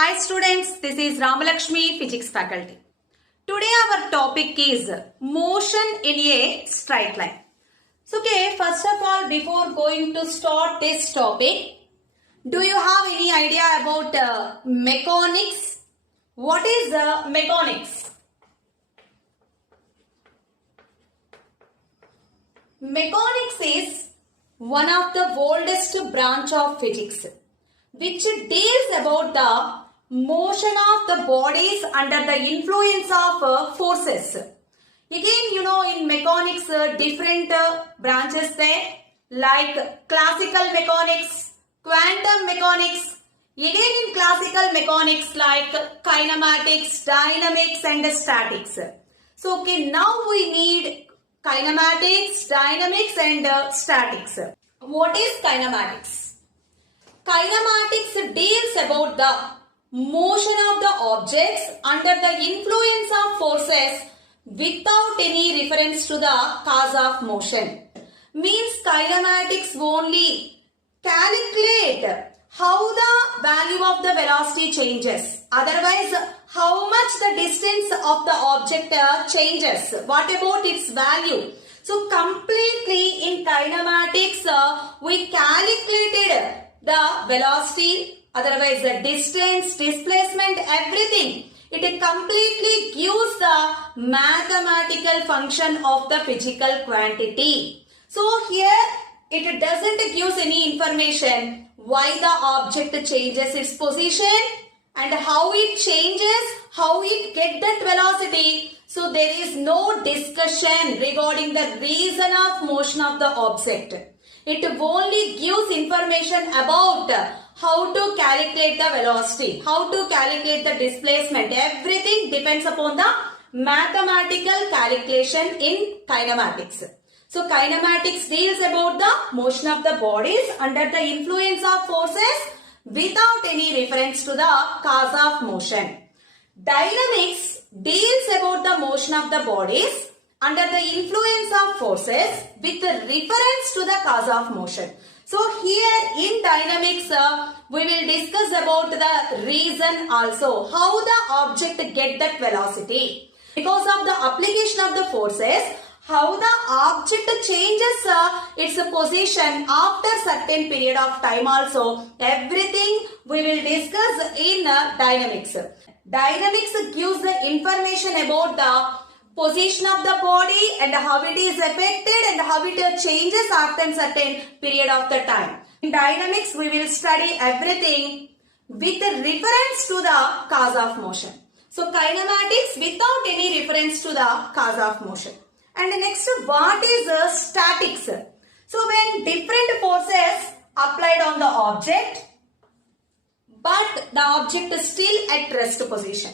Hi students, this is Ramalakshmi, Physics faculty. Today our topic is motion in a straight line. So okay, first of all, before going to start this topic, do you have any idea about mechanics? What is mechanics? Mechanics is one of the oldest branch of physics, which deals about the motion of the bodies under the influence of forces. Again, in mechanics, different branches there, like classical mechanics, quantum mechanics. Again, in classical mechanics, like kinematics, dynamics, and statics. So, okay, now we need kinematics, dynamics, and statics. What is kinematics? Kinematics deals about the motion of the objects under the influence of forces without any reference to the cause of motion. Means kinematics only calculate how the value of the velocity changes. Otherwise, how much the distance of the object changes. What about its value? So completely in kinematics, we calculated the velocity, otherwise the distance, displacement, everything. It completely gives the mathematical function of the physical quantity. So here it doesn't give any information why the object changes its position and how it changes, how it gets that velocity. So there is no discussion regarding the reason of motion of the object. It only gives information about how to calculate the velocity, how to calculate the displacement. Everything depends upon the mathematical calculation in kinematics. So kinematics deals about the motion of the bodies under the influence of forces without any reference to the cause of motion. Dynamics deals about the motion of the bodies under the influence of forces with reference to the cause of motion. So here in dynamics, we will discuss about the reason also, how the object get that velocity. Because of the application of the forces, how the object changes its position after certain period of time also. Everything we will discuss in dynamics. Dynamics gives the information about the position of the body and how it is affected and how it changes after certain period of the time. In dynamics, we will study everything with reference to the cause of motion. So kinematics without any reference to the cause of motion. And next, what is statics? So when different forces applied on the object, but the object is still at rest position.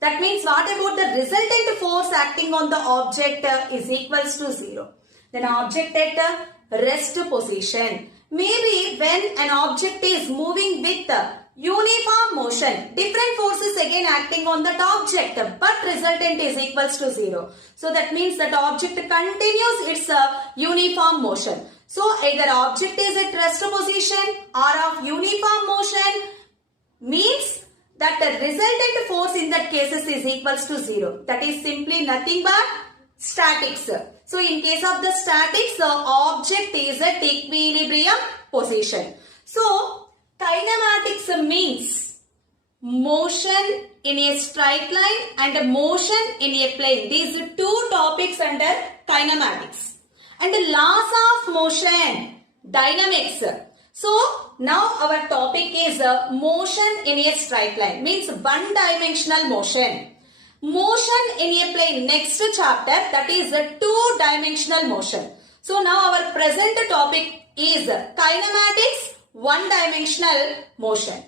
That means what about the resultant force acting on the object is equals to 0. Then object at rest position. Maybe when an object is moving with uniform motion, different forces again acting on that object, but resultant is equals to 0. So that means that object continues its uniform motion. So either object is at rest position or of uniform motion, means that the resultant force in that cases is equals to 0. That is simply nothing but statics. So in case of the statics, the object is at equilibrium position. So kinematics means motion in a straight line and motion in a plane. These are two topics under kinematics. And the laws of motion, dynamics. So now our topic is motion in a straight line, means one dimensional motion. Motion in a plane, next chapter, that is two dimensional motion. So now our present topic is kinematics, one dimensional motion.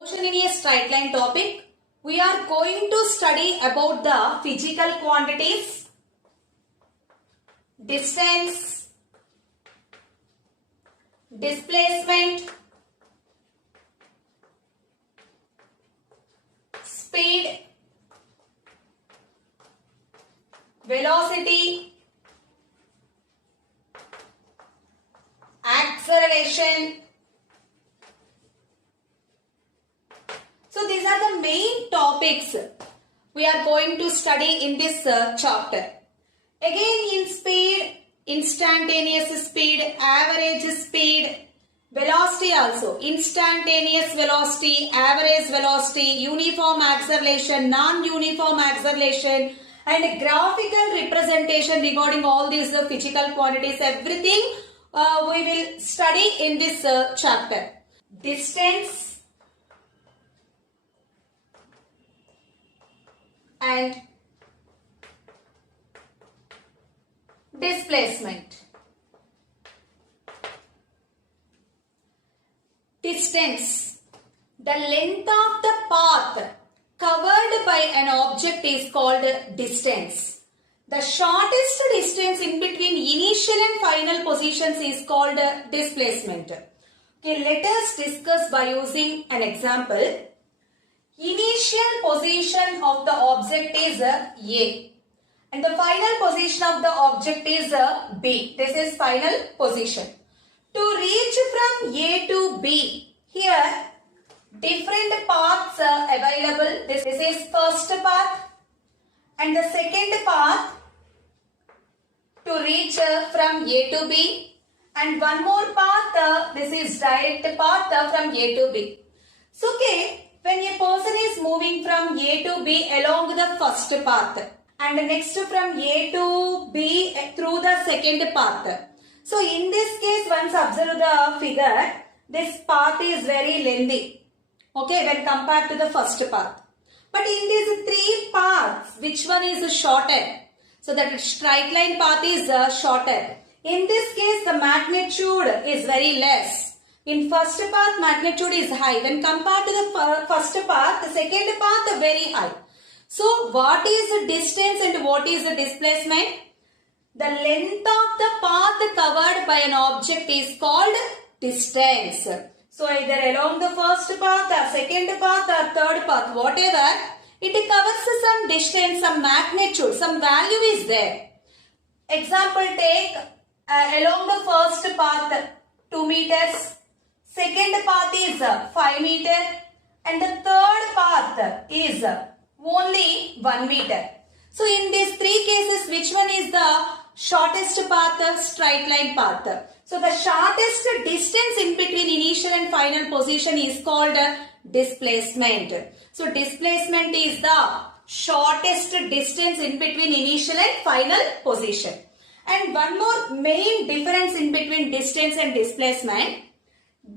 Motion in a straight line topic, we are going to study about the physical quantities, distance, displacement, speed, velocity, acceleration, topics we are going to study in this chapter. Again, in speed, instantaneous speed, average speed, velocity also, instantaneous velocity, average velocity, uniform acceleration, non-uniform acceleration, and graphical representation regarding all these physical quantities, everything we will study in this chapter. Distance and displacement. Distance. The length of the path covered by an object is called distance. The shortest distance in between initial and final positions is called displacement. Okay, let us discuss by using an example. Initial position of the object is A and the final position of the object is B. This is final position. To reach from A to B, here different paths are available. This is first path and the second path to reach from A to B, and one more path, this is direct path from A to B. So, okay, when a person is moving from A to B along the first path and next from A to B through the second path. So, in this case, once observe the figure, this path is very lengthy, okay, when compared to the first path. But in these three paths, which one is shorter? So, that straight line path is shorter. In this case, the magnitude is very less. In first path, magnitude is high. When compared to the first path, the second path very high. So, what is the distance and what is the displacement? The length of the path covered by an object is called distance. So, either along the first path or second path or third path, whatever, it covers some distance, some magnitude, some value is there. Example, take along the first path 2 meters, second path is 5 meter, and the third path is only 1 meter. So, in these three cases, which one is the shortest path? Straight line path. So, the shortest distance in between initial and final position is called displacement. So, displacement is the shortest distance in between initial and final position. And one more main difference in between distance and displacement.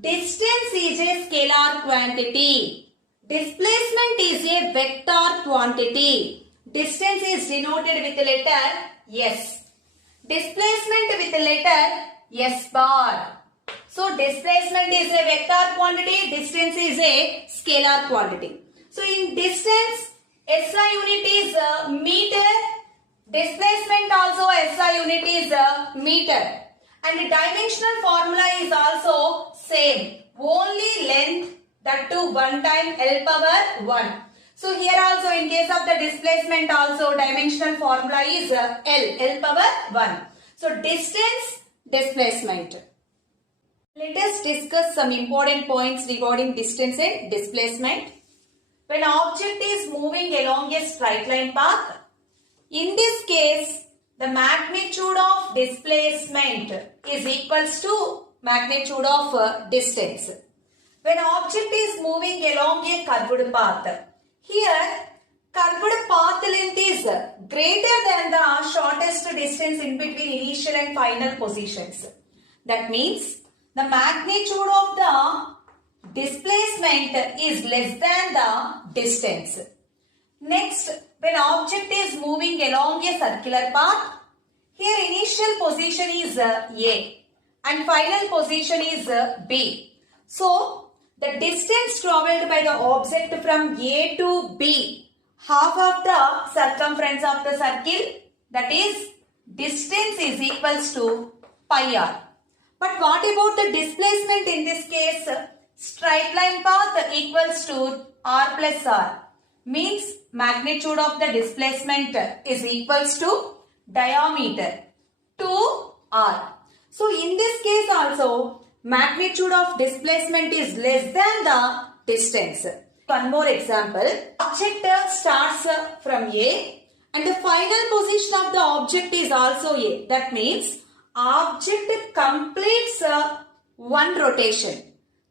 Distance is a scalar quantity. Displacement is a vector quantity. Distance is denoted with the letter S. Displacement with the letter S bar. So, displacement is a vector quantity, distance is a scalar quantity. So, in distance, SI unit is meter, displacement also SI unit is meter. And the dimensional formula is also same. Only length, that too one time L power 1. So, here also in case of the displacement also dimensional formula is L power 1. So, distance, displacement. Let us discuss some important points regarding distance and displacement. When an object is moving along a straight line path, in this case, the magnitude of displacement is equals to magnitude of distance. When an object is moving along a curved path, here curved path length is greater than the shortest distance in between initial and final positions. That means the magnitude of the displacement is less than the distance. Next, when object is moving along a circular path, here initial position is A and final position is B. So, the distance travelled by the object from A to B, half of the circumference of the circle, that is distance is equals to pi r. But what about the displacement in this case? Straight line path equals to r plus r. Means magnitude of the displacement is equals to diameter 2r. So in this case also magnitude of displacement is less than the distance. One more example. Object starts from A and the final position of the object is also A. That means object completes one rotation.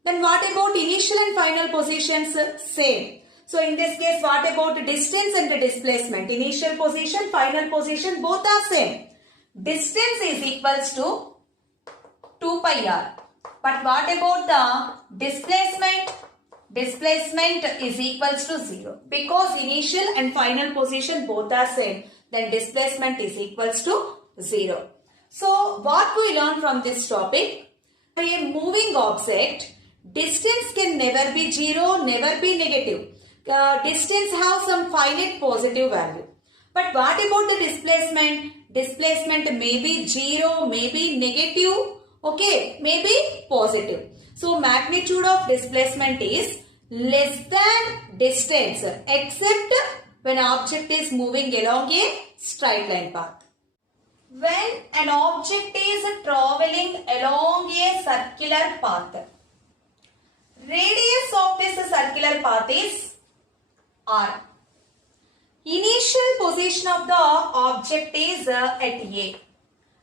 Then what about initial and final positions? Same. So in this case, what about distance and displacement? Initial position, final position, both are same. Distance is equals to 2 pi r. But what about the displacement? Displacement is equals to 0. Because initial and final position both are same, then displacement is equals to 0. So what we learn from this topic? For a moving object, distance can never be 0, never be negative. Distance have some finite positive value. But what about the displacement? Displacement may be 0, may be negative, okay, may be positive. So magnitude of displacement is less than distance except when object is moving along a straight line path. When an object is traveling along a circular path, radius of this circular path is r. Initial position of the object is at A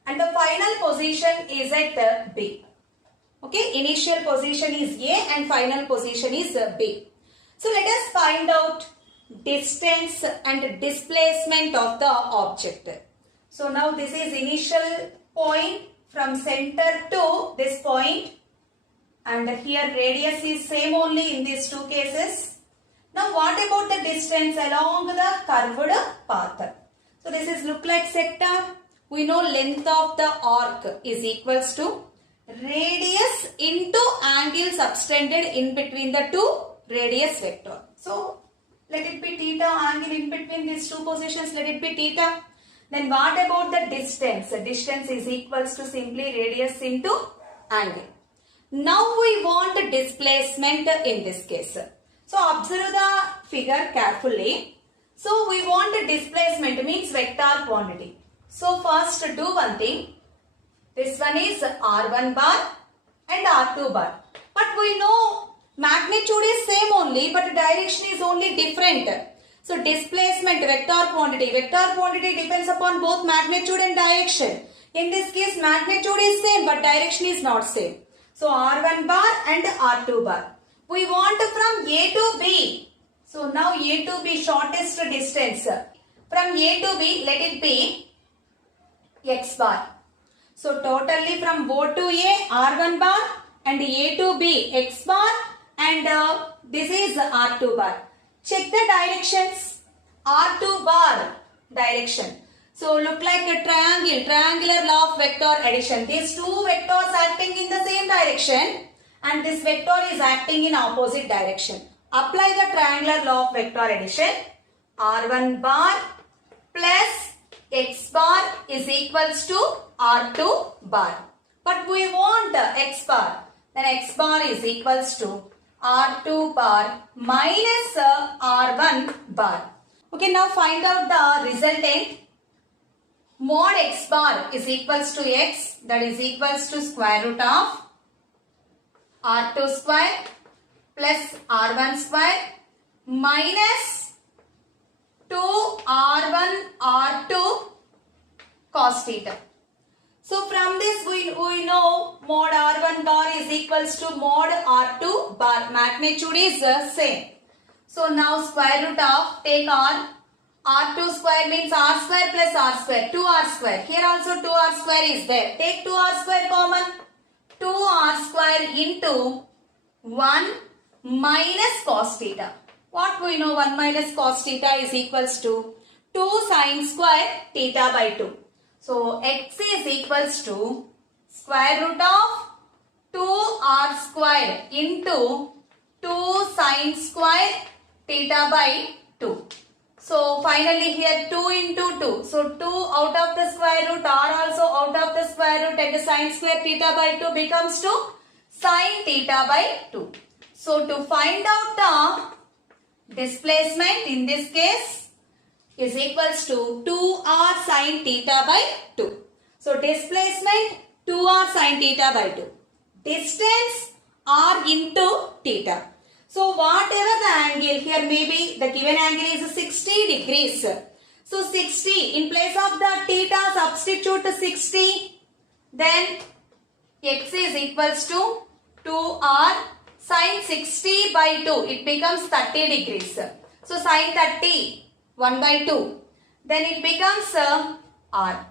and the final position is at B. Okay, initial position is A and final position is B. So let us find out distance and displacement of the object. So now this is initial point from center to this point and here radius is same only in these two cases. Now what about the distance along the curved path? So this is look like sector. We know length of the arc is equals to radius into angle subtended in between the two radius vector. So let it be theta, angle in between these two positions, let it be theta. Then what about the distance? The distance is equals to simply radius into angle. Now we want the displacement in this case. So observe the figure carefully. So we want the displacement means vector quantity. So first do one thing. This one is R1 bar and R2 bar. But we know magnitude is same only but direction is only different. So displacement, vector quantity depends upon both magnitude and direction. In this case magnitude is same but direction is not same. So R1 bar and R2 bar. We want from A to B. So now A to B shortest distance. From A to B let it be X bar. So totally from O to A R1 bar and A to B X bar and this is R2 bar. Check the directions. R2 bar direction. So look like a triangle, triangular law of vector addition. These two vectors acting in the same direction and this vector is acting in opposite direction. Apply the triangular law of vector addition. R1 bar plus X bar is equals to R2 bar. But we want X bar. Then X bar is equals to R2 bar minus R1 bar. Okay, now find out the resultant. Mod X bar is equals to X, that is equals to square root of R2 square plus R1 square minus 2R1 R2 cos theta. So from this we know mod R1 bar is equals to mod R2 bar. Magnitude is same. So now square root of take on R2 square means R square plus R square, 2R square. Here also 2R square is there. Take 2R square common. 2R square into 1 minus cos theta. What we know 1 minus cos theta is equals to 2 sin square theta by 2. So x is equals to square root of 2R square into 2 sin square theta by 2. So finally here 2 into 2. So 2 out of the square root, r also out of the square root, and sin square theta by 2 becomes to sin theta by 2. So to find out the displacement in this case is equals to 2r sin theta by 2. So displacement 2r sin theta by 2. Distance r into theta. So whatever the angle here maybe the given angle is 60 degrees. So 60, in place of the theta substitute 60, then x is equals to 2r sine 60 by 2, it becomes 30 degrees. So sine 30, 1 by 2, then it becomes r.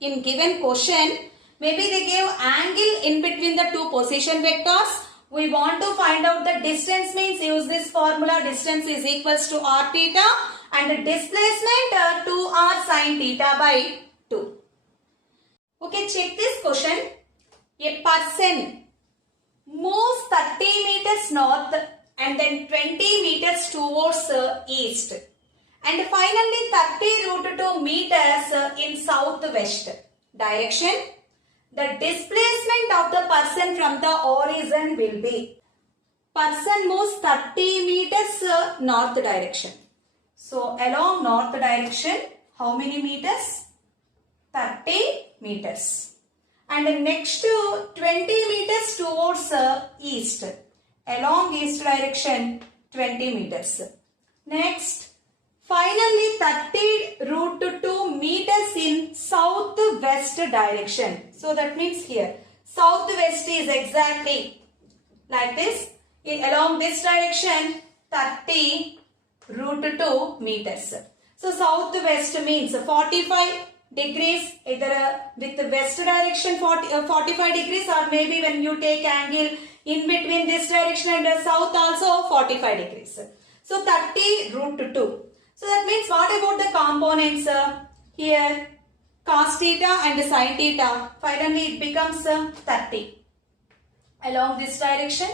In given question, maybe they gave angle in between the two position vectors. We want to find out the distance, means use this formula, distance is equals to r theta and the displacement 2r sine theta by 2. Okay, check this question. A person moves 30 meters north and then 20 meters towards east and finally 30 root 2 meters in southwest direction. The displacement of the person from the horizon will be. Person moves 30 meters north direction. So along north direction, how many meters? 30 meters. And next to 20 meters towards east. Along east direction, 20 meters. Next, finally 30 root 2 meters in southwest direction. So that means here, southwest is exactly like this. Along this direction, 30 root 2 meters. So southwest means 45 degrees, either with the west direction 45 degrees, or maybe when you take angle in between this direction and the south also 45 degrees. So 30 root 2. So that means what about the components? Here cos theta and sin theta, finally it becomes 30 along this direction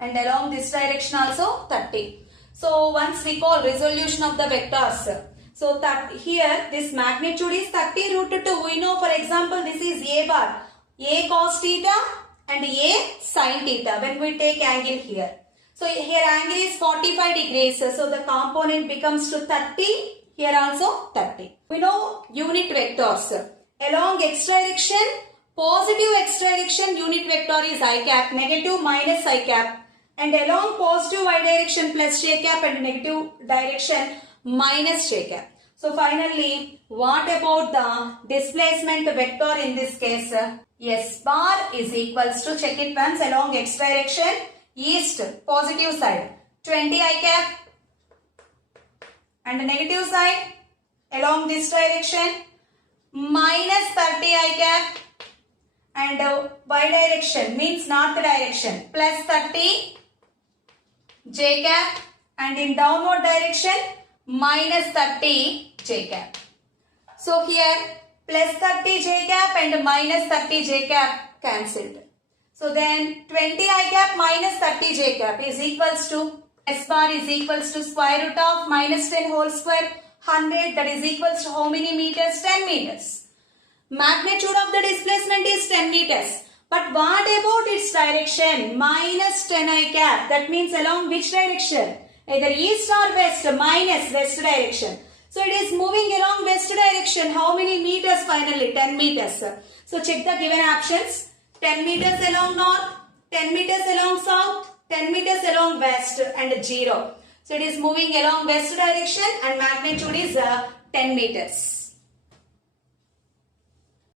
and along this direction also 30. So once we call resolution of the vectors. So that here this magnitude is 30 root 2. We know, for example, this is a bar, a cos theta and a sin theta when we take angle here. So here angle is 45 degrees. So the component becomes to 30. Here also 30. We know unit vectors. Along x direction, positive x direction unit vector is I cap, negative minus I cap. And along positive y direction plus j cap and negative direction minus j cap. So finally, what about the displacement vector in this case? S bar is equals to, check it once, along x direction, east, positive side, 20 I cap, and the negative side, along this direction, minus 30 I cap, and y direction means north direction, plus 30 j cap, and in downward direction, minus 30 j cap. So here, plus 30 j cap and minus 30 j cap cancelled. So then 20 I cap minus 30 j cap is equals to, S bar is equals to square root of minus 10 whole square, 100, that is equals to how many meters? 10 meters. Magnitude of the displacement is 10 meters. But what about its direction? Minus 10 I cap. That means along which direction? Either east or west, minus west direction. So it is moving along west direction. How many meters finally? 10 meters. So check the given options. 10 meters along north, 10 meters along south, 10 meters along west, and 0. So it is moving along west direction and magnitude is 10 meters.